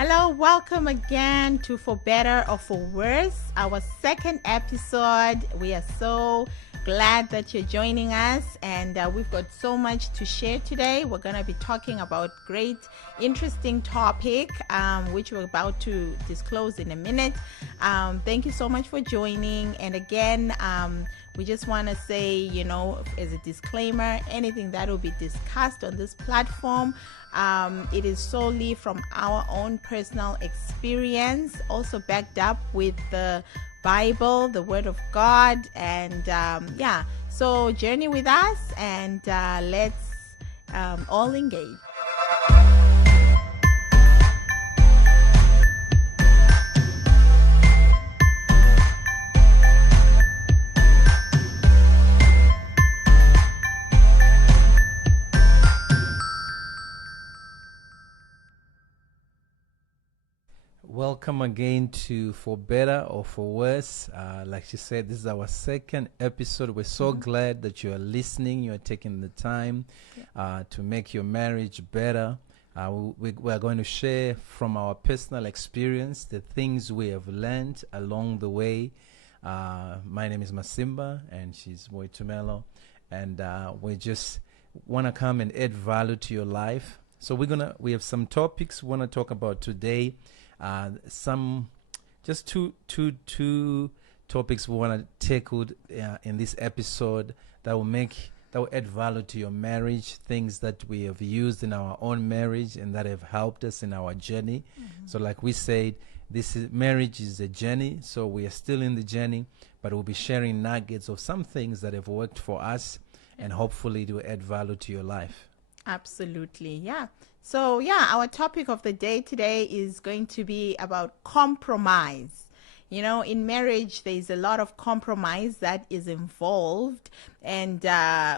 Hello, welcome again to For Better or For Worse, our second episode. We are so glad that you're joining us, and we've got so much to share today. We're going to be talking about great, interesting topic, which we're about to disclose in a minute. Thank you so much for joining. And again, we just want to say, as a disclaimer, anything that will be discussed on this platform, it is solely from our own personal experience, also backed up with the Bible, the Word of God, and so journey with us and let's all engage. Welcome again to For Better or For Worse. Like she said, this is our second episode. We're so glad that you are listening. You are taking the time to make your marriage better. We are going to share from our personal experience the things we have learned along the way. My name is Masimba, and she's Moitumelo. And we just want to come and add value to your life. So we have some topics we want to talk about today. Two topics we want to tackle in this episode that will add value to your marriage, things that we have used in our own marriage and that have helped us in our journey. So like we said, marriage is a journey, so we are still in the journey, but we'll be sharing nuggets of some things that have worked for us and hopefully it will add value to your life. Absolutely, yeah. So, our topic of the day today is going to be about compromise. In marriage, there's a lot of compromise that is involved. And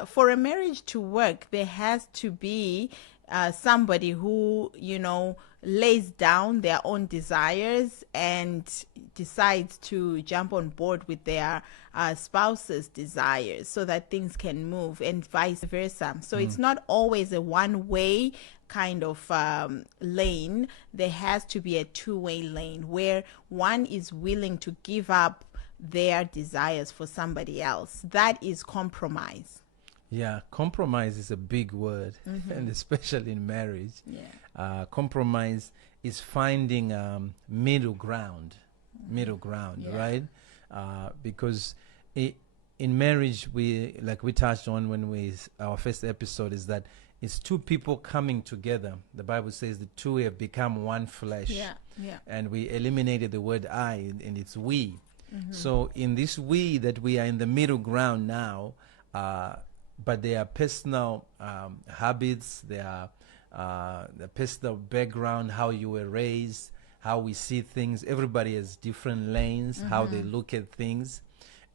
for a marriage to work, there has to be somebody who, lays down their own desires and decides to jump on board with their spouse's desires so that things can move, and vice versa. So it's not always a one-way kind of lane. There has to be a two-way lane where one is willing to give up their desires for somebody else. That is compromise. Yeah, compromise is a big word, and especially in marriage. Yeah. Compromise is finding middle ground, right? Because in marriage, we touched on our first episode, is that it's two people coming together. The Bible says the two have become one flesh. Yeah. And we eliminated the word I, and it's we. So in this we that we are in the middle ground now, but there are personal habits, there are the personal background, how you were raised, how we see things. Everybody has different lanes, how they look at things.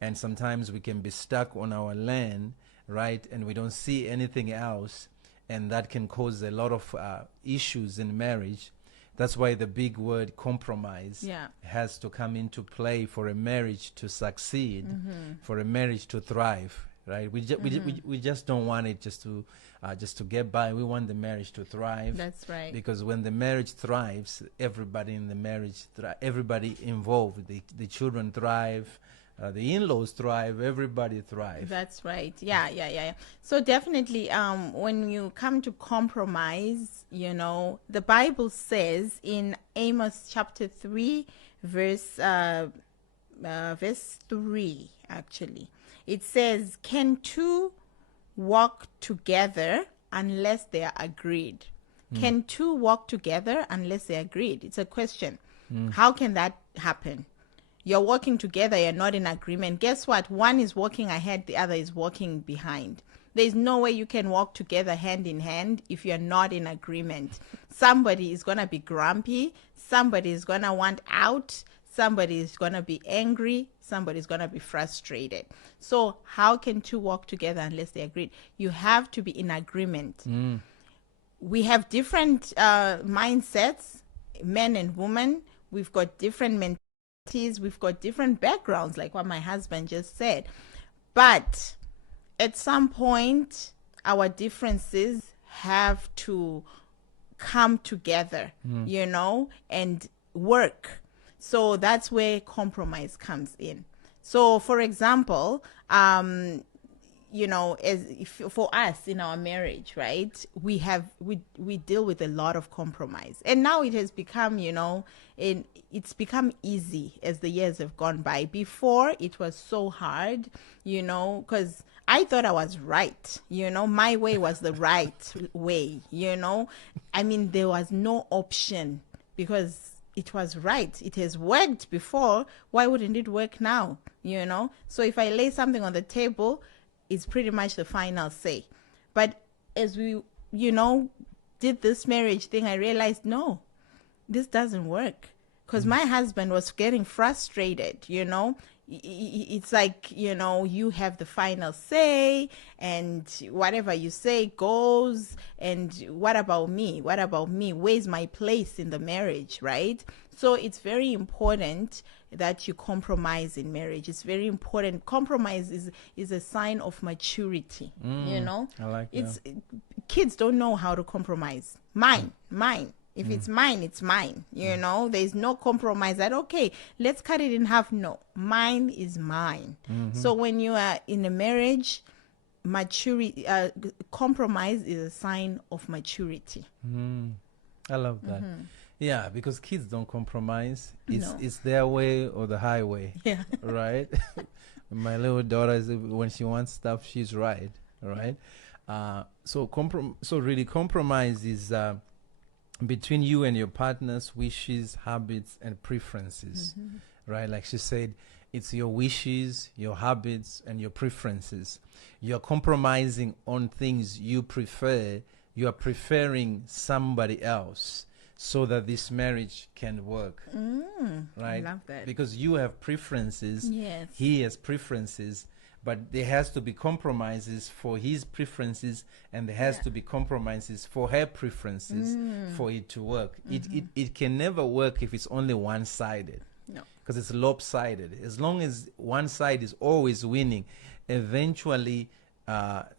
And sometimes we can be stuck on our lane, right? And we don't see anything else. And that can cause a lot of issues in marriage. That's why the big word compromise has to come into play for a marriage to succeed, for a marriage to thrive. Right, we just don't want it just to get by. We want the marriage to thrive. That's right. Because when the marriage thrives, everybody in the marriage, everybody involved, the children thrive, the in-laws thrive, everybody thrives. That's right. Yeah. So definitely, when you come to compromise, the Bible says in Amos chapter 3, verse 3, actually. It says, can two walk together unless they are agreed? Can two walk together unless they are agreed? It's a question. How can that happen? You're walking together, you're not in agreement. Guess what? One is walking ahead, the other is walking behind. There's no way you can walk together hand in hand if you're not in agreement. Somebody is going to be grumpy. Somebody is going to want out. Somebody is going to be angry. Somebody's going to be frustrated. So how can two walk together unless they agree? You have to be in agreement. We have different mindsets, men and women. We've got different mentalities. We've got different backgrounds, like what my husband just said. But at some point, our differences have to come together, and work. So that's where compromise comes in. So, for example, as if for us in our marriage, right, we deal with a lot of compromise, and now it has become, it's become easy as the years have gone by. Before, it was so hard, because I thought I was right. My way was the right way. I mean, there was no option because it was right. It has worked before. Why wouldn't it work now? So if I lay something on the table, it's pretty much the final say. But as we, did this marriage thing, I realized, no, this doesn't work. Because my husband was getting frustrated, It's like, you have the final say, and whatever you say goes. And what about me? What about me? Where's my place in the marriage, right? So it's very important that you compromise in marriage. It's very important. Compromise is a sign of maturity, I like that. Kids don't know how to compromise. Mine. If it's mine, it's mine. There's no compromise that, okay, let's cut it in half. No, mine is mine. So when you are in a marriage, maturity, compromise is a sign of maturity. I love that. Yeah, because kids don't compromise. No. It's their way or the highway. Yeah. Right? My little daughter, when she wants stuff, she's right. Right? So really compromise is between you and your partner's wishes, habits, and preferences. Right? Like she said, it's your wishes, your habits, and your preferences. You're compromising on things you prefer. You are preferring somebody else so that this marriage can work. Right? I love that. Because you have preferences. Yes. He has preferences. But there has to be compromises for his preferences, and there has to be compromises for her preferences for it to work. It can never work if it's only one-sided. No. Because it's lopsided. As long as one side is always winning, eventually that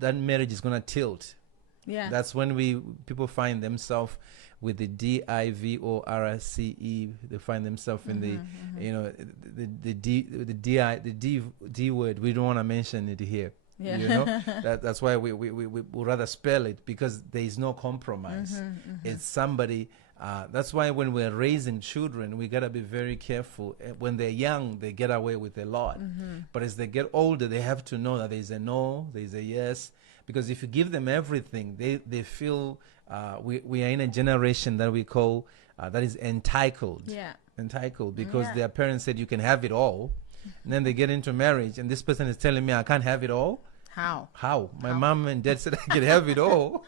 marriage is going to tilt. Yeah. That's when people find themselves with the divorce. They find themselves in the D word. We don't want to mention it here. Yeah. That's why we would rather spell it, because there is no compromise. It's somebody. That's why when we're raising children, we gotta be very careful. When they're young, they get away with a lot, but as they get older, they have to know that there's a no, there's a yes. Because if you give them everything, they feel we are in a generation that we call that is entitled. Yeah. Entitled because their parents said you can have it all, and then they get into marriage, and this person is telling me I can't have it all. How? My mom and dad said I can have it all,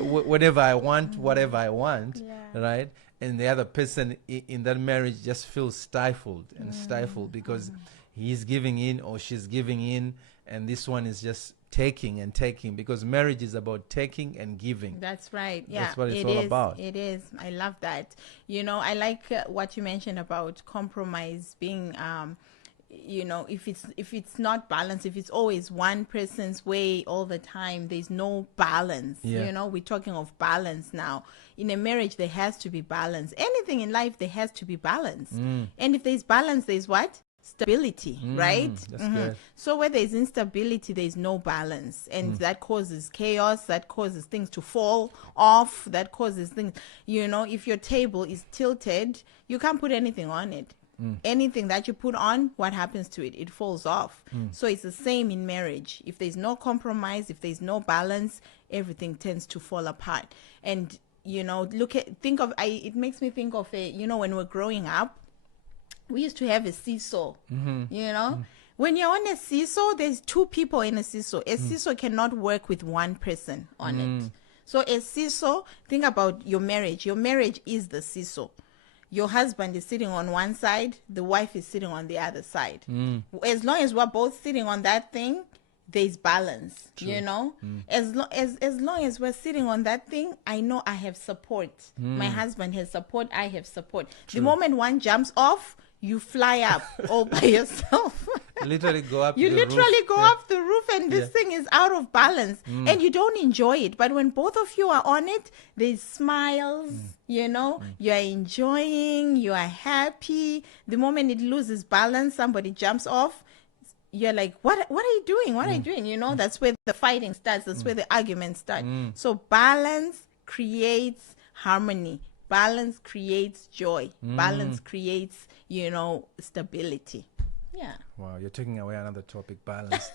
whatever I want, whatever I want, right? And the other person in that marriage just feels stifled because he's giving in or she's giving in, and this one is just taking and taking, because marriage is about taking and giving. That's right. Yeah, that's what it's all about. It is. I love that. I like what you mentioned about compromise being if it's not balanced, if it's always one person's way all the time, there's no balance. We're talking of balance now. In a marriage, there has to be balance. Anything in life, there has to be balance. And if there's balance, there's what? Stability, right? That's good. So where there's instability, there's no balance, and that causes chaos, that causes things to fall off, that causes things, if your table is tilted, you can't put anything on it. Anything that you put on, what happens to it? It falls off. So it's the same in marriage. If there's no compromise, if there's no balance, everything tends to fall apart. And it makes me think of when we're growing up, we used to have a seesaw. When you're on a seesaw, there's two people in a seesaw. A seesaw cannot work with one person on it. So a seesaw, think about your marriage. Your marriage is the seesaw. Your husband is sitting on one side, the wife is sitting on the other side. As long as we're both sitting on that thing, there's balance. As long as we're sitting on that thing, I know I have support. My husband has support, I have support. The moment one jumps off, you fly up all by yourself. literally go up You the literally roof. go Yeah. up the roof and this Yeah. thing is out of balance and you don't enjoy it. But when both of you are on it, there's smiles, you are enjoying, you are happy. The moment it loses balance, somebody jumps off. You're like, what are you doing? What are you doing? That's where the fighting starts. That's where the arguments start. So balance creates harmony. Balance creates joy. Balance creates, stability. Yeah. Wow, you're taking away another topic, balance.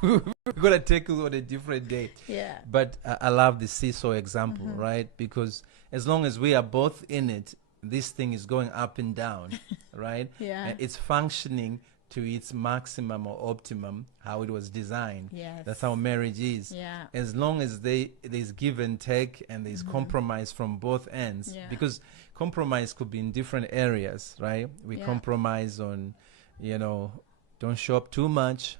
We're going to take it on a different day. Yeah. But I love the seesaw example, right? Because as long as we are both in it, this thing is going up and down, right? Yeah. It's functioning to its maximum or optimum, how it was designed. Yes. That's how marriage is. Yeah. As long as there's give and take and there's compromise from both ends. Yeah. Because compromise could be in different areas, right? We Yeah. compromise on, don't show up too much,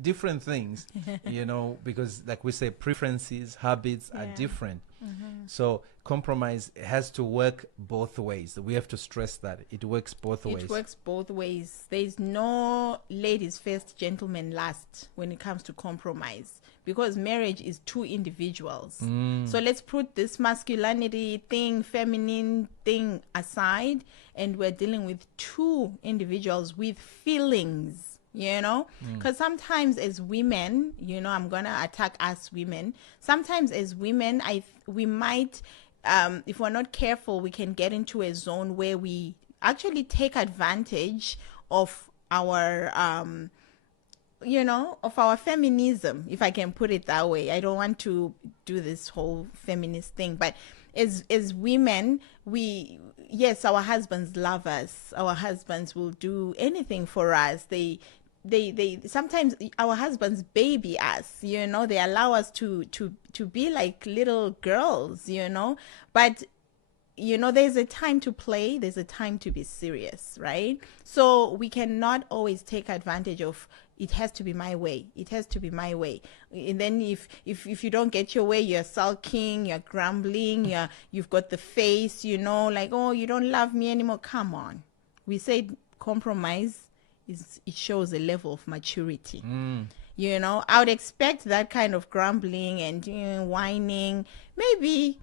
different things, because like we say, preferences, habits are Yeah. different. So compromise has to work both ways. We have to stress that it works both ways. It works both ways. There's no ladies first, gentlemen last when it comes to compromise, because marriage is two individuals. So let's put this masculinity thing, feminine thing aside, and we're dealing with two individuals with feelings. Because sometimes as women, I'm gonna attack us women. Sometimes as women, we might, if we're not careful, we can get into a zone where we actually take advantage of our of our feminism, if I can put it that way. I don't want to do this whole feminist thing, but as women, yes, our husbands love us. Our husbands will do anything for us. They sometimes our husbands baby us, they allow us to be like little girls, but there's a time to play, there's a time to be serious, right? So we cannot always take advantage of, it has to be my way, it has to be my way. And then if you don't get your way, you're sulking, you're grumbling, you've got the face, like, oh, you don't love me anymore. Come on. We said compromise it shows a level of maturity. I would expect that kind of grumbling and whining maybe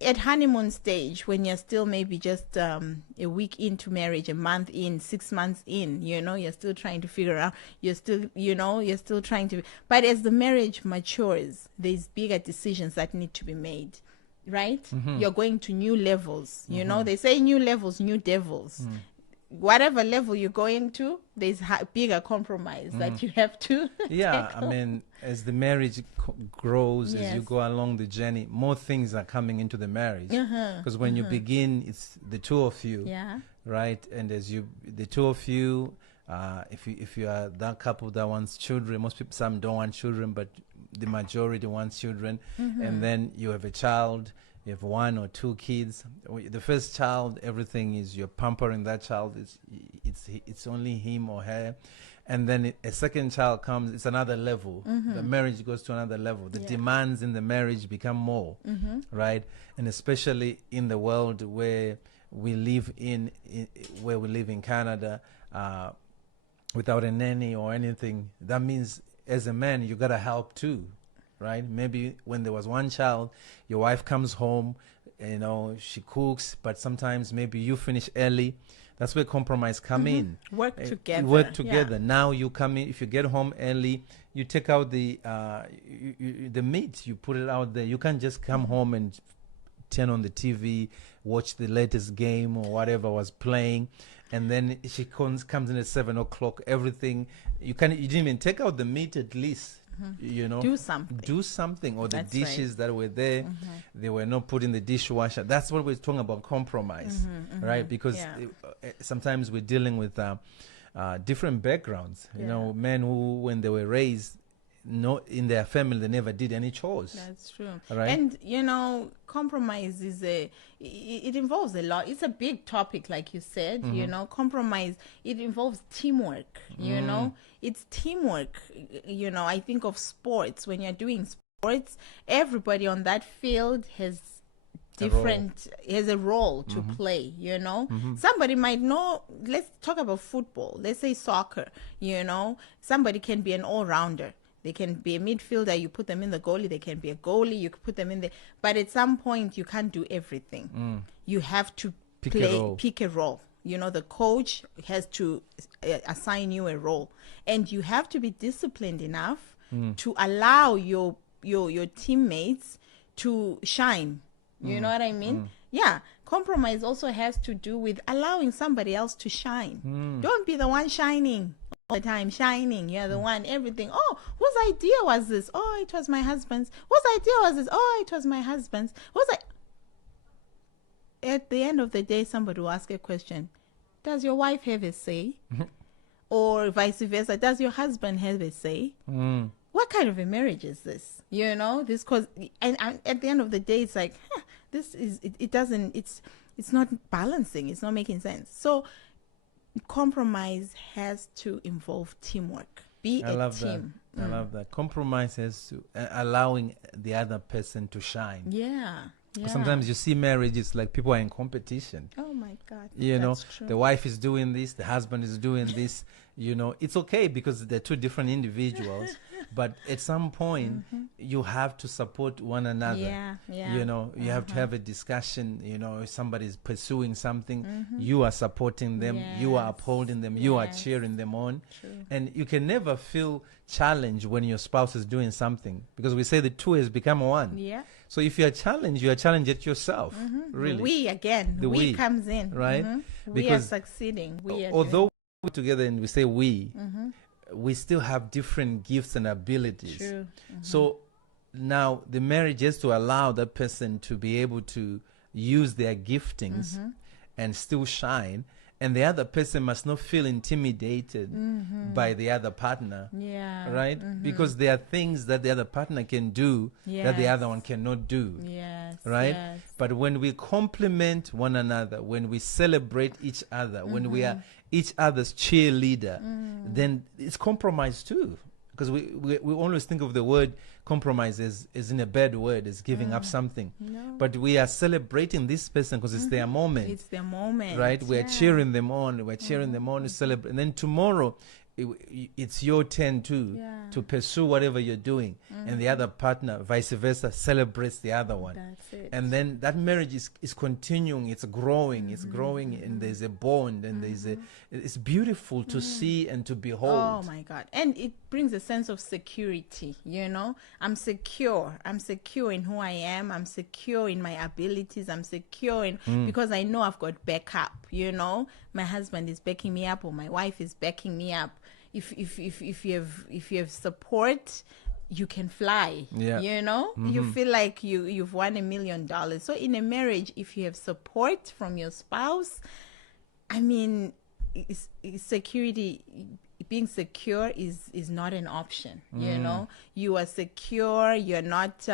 at honeymoon stage, when you're still maybe just a week into marriage, a month in, 6 months in, you're still trying to figure out, you're still trying to, but as the marriage matures, there's bigger decisions that need to be made, right? You're going to new levels. They say new levels, new devils. Whatever level you're going to, there's bigger compromise that you have to Yeah, take I mean, as the marriage grows, as you Yes. go along the journey, more things are coming into the marriage. Because when you begin, it's the two of you, Yeah. right? And as the two of you, if you are that couple that wants children, most people, some don't want children, but the majority wants children, and then you have a child. You have 1 or 2 kids. The first child, everything is, you're pampering that child. It's only him or her, and then a second child comes. It's another level. The marriage goes to another level. The demands in the marriage become more, right? And especially in the world where we live in Canada, without a nanny or anything. That means as a man, you gotta help too. Right? Maybe when there was one child, your wife comes home, she cooks, but sometimes maybe you finish early. That's where compromise come in. Work together. Work together. Now you come in. If you get home early, you take out the meat. You put it out there. You can't just come home and turn on the TV, watch the latest game or whatever was playing, and then she comes in at 7:00. Everything you didn't even take out the meat at least. Do something. Or the That's dishes right. that were there, they were not put in the dishwasher. That's what we're talking about, compromise, right? Because sometimes we're dealing with different backgrounds. Men who, when they were raised, in their family, they never did any chores. That's true. Right? And compromise is it involves a lot. It's a big topic, like you said. Compromise, it involves teamwork. It's teamwork. I think of sports. When you're doing sports, everybody on that field has different, has a role to play, you know. Somebody might know, let's talk about football, let's say soccer, you know. Somebody can be an all-rounder. They can be a midfielder, you put them in the goalie. They can be a goalie, you put them in there. But at some point, you can't do everything. You have to pick a role. You know, the coach has to assign you a role. And you have to be disciplined enough to allow your teammates to shine. You know what I mean? Yeah. Compromise also has to do with allowing somebody else to shine. Don't be the one shining all the time, shining. You're the one, everything. Oh, whose idea was this? Oh, it was my husband's. Whose idea was this? Oh, it was my husband's. At the end of the day, somebody will ask a question. Does your wife have a say? Or vice versa. Does your husband have a say? What kind of a marriage is this? You know, this and at the end of the day, it's like, this is, it doesn't, it's not balancing. It's not making sense. So compromise has to involve teamwork. Be a team. I love that. Compromise has to allowing the other person to shine. Yeah. Sometimes you see marriages like people are in competition. Oh my God. You know, true. the wife is doing this, the husband is doing this. You know, it's okay because they're two different individuals. But at some point, you have to support one another. Yeah. You know, you have to have a discussion. You know, if somebody's pursuing something, you are supporting them, you are upholding them, you are cheering them on. True. And you can never feel challenged when your spouse is doing something because we say the two has become one. Yeah. So if you are challenged at yourself. Really. The we comes in. Right? We are succeeding. Although we're together and we say we still have different gifts and abilities. True. So now the marriage is to allow that person to be able to use their giftings and still shine. And the other person must not feel intimidated by the other partner. Yeah. Right? Because there are things that the other partner can do that the other one cannot do. Yes. Right? Yes. But when we complement one another, when we celebrate each other, when we are each other's cheerleader, then it's compromise too. Because we always think of the word compromise as in a bad word, as giving up something. No. But we are celebrating this person because it's their moment. It's their moment. Right? We're cheering them on. We're cheering them on to celebrate. And then tomorrow, it's your turn too to pursue whatever you're doing. And the other partner, vice versa, celebrates the other one. That's it. And then that marriage is continuing. It's growing. It's growing. And there's a bond. And it's beautiful to see and to behold. Oh my God. And it brings a sense of security, you know. I'm secure. I'm secure in who I am. I'm secure in my abilities. I'm secure in because I know I've got backup, you know. My husband is backing me up or my wife is backing me up. If you have support, you can fly. Yeah. You know? You feel like you've won $1 million. So in a marriage, if you have support from your spouse, I mean, security, being secure is not an option. You know, you are secure. You're not,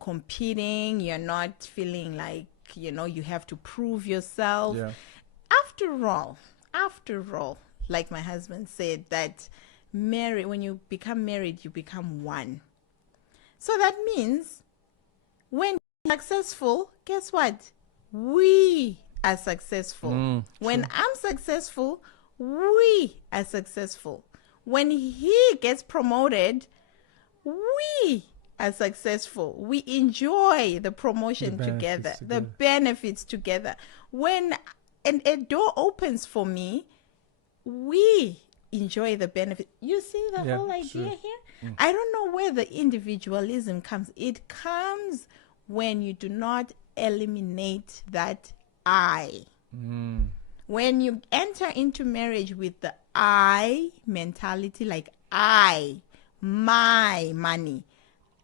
competing. You're not feeling like, you have to prove yourself. Yeah. After all, like my husband said, that when you become married, you become one. So that means when you're successful, guess what? We are successful. When I'm successful, we are successful. When he gets promoted, we are successful. We enjoy the promotion together, the benefits together. When a door opens for me, we enjoy the benefit. You see the whole idea here? I don't know where the individualism comes. It comes when you do not eliminate that I. When you enter into marriage with the I mentality, like my money,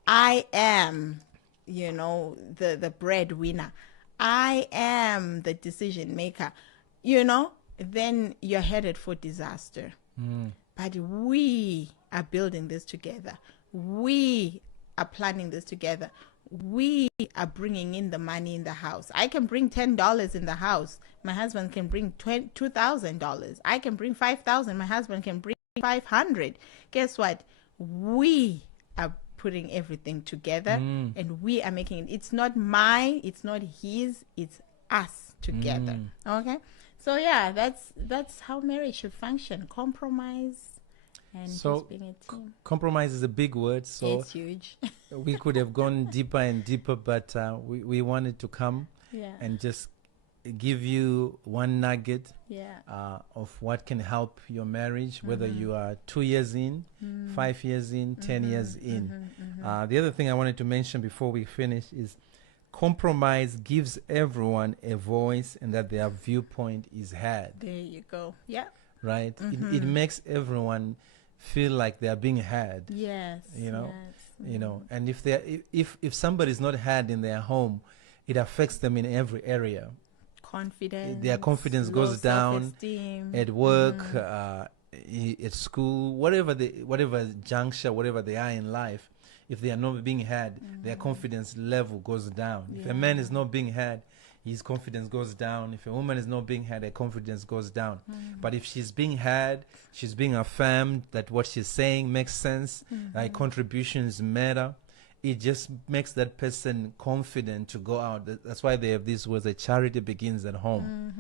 I am, the breadwinner, I am the decision maker, then you're headed for disaster. But we are building this together. We are planning this together. We are bringing in the money in the house. I can bring $10 in the house. My husband can bring $2,000. I can bring $5,000. My husband can bring $500. Guess what? We are putting everything together, and we are making it. It's not mine, it's not his, it's us together. Okay, so yeah, that's how marriage should function: compromise and So, just being a team. Compromise is a big word, so It's huge. we could have gone deeper and deeper, but we wanted to come Yeah, and just give you one nugget yeah, of what can help your marriage, whether you are 2 years in, 5 years in, 10 years in. The other thing I wanted to mention before we finish is compromise gives everyone a voice and that their viewpoint is heard, there you go. Yeah, right? It makes everyone feel like they are being heard. yes, You know, yes. You know, and if somebody is not heard in their home, it affects them in every area. Confidence, Their confidence low goes down self-esteem. at work, at school, whatever juncture, whatever they are in life. If they are not being heard, their confidence level goes down. If a man is not being heard, his confidence goes down. If a woman is not being heard, her confidence goes down. But if she's being heard, she's being affirmed that what she's saying makes sense, like contributions matter, it just makes that person confident to go out. That's why they have these words: that charity begins at home.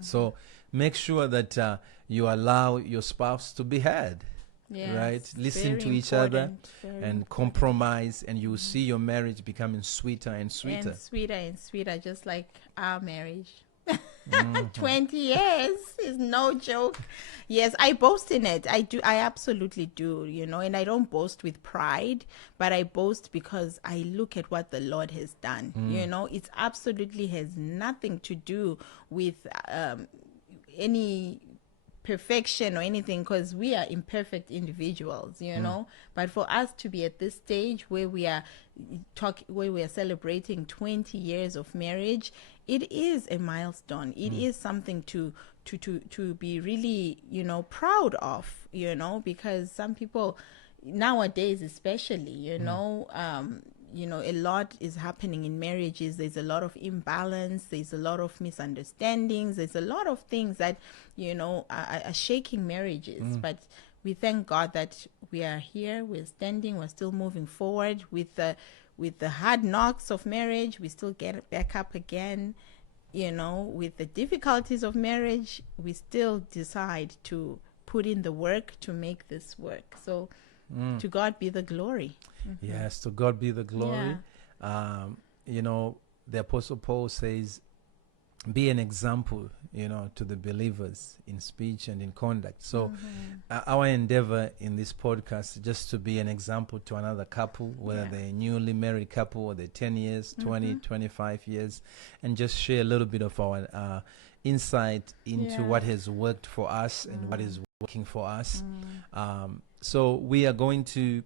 So make sure that you allow your spouse to be heard. Yes, Right? Listen very to each other important, very and important. compromise, and you will see your marriage becoming sweeter and sweeter. And sweeter and sweeter, just like our marriage. 20 years is no joke. Yes, I boast in it. I absolutely do, you know, and I don't boast with pride, but I boast because I look at what the Lord has done. You know, it absolutely has nothing to do with any perfection or anything, because we are imperfect individuals, you know. But for us to be at this stage where we are celebrating 20 years of marriage, it is a milestone. It is something to be really, you know, proud of, you know, because some people nowadays, especially, you know, a lot is happening in marriages. There's a lot of imbalance. There's a lot of misunderstandings. There's a lot of things that, you know, are shaking marriages. But we thank God that we are here. We're standing. We're still moving forward with the hard knocks of marriage. We still get back up again. You know, with the difficulties of marriage, we still decide to put in the work to make this work. So to God be the glory. Yes, to God be the glory. You know, the Apostle Paul says, be an example, you know, to the believers in speech and in conduct. So our endeavor in this podcast is just to be an example to another couple, whether they're a newly married couple or they're 10 years, 20, 25 years, and just share a little bit of our insight into what has worked for us and what is working for us. So we are going to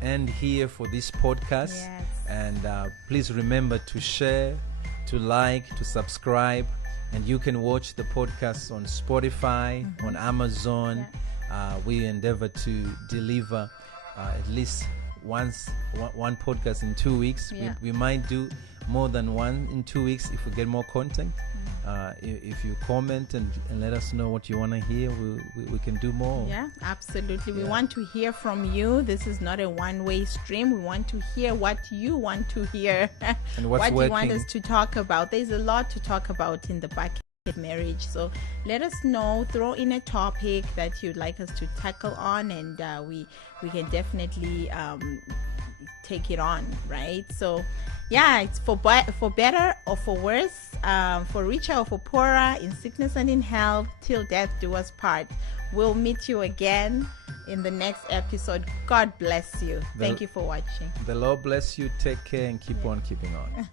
end here for this podcast. Yes. And please remember to share, to like, to subscribe. And you can watch the podcast on Spotify, on Amazon. We endeavor to deliver at least one podcast in 2 weeks. We might do more than one in 2 weeks if we get more content. If you comment and let us know what you want to hear, we can do more. Yeah, absolutely. We want to hear from you. This is not a one-way stream. We want to hear what you want to hear And what's what working. you want us to talk about. There's a lot to talk about in the bucket marriage. So let us know. Throw in a topic that you'd like us to tackle on, and we can definitely take it on, right? So yeah, it's for better or for worse, for richer or for poorer, in sickness and in health, till death do us part. We'll meet you again in the next episode. God bless you. Thank you for watching. The Lord bless you. Take care and keep on keeping on.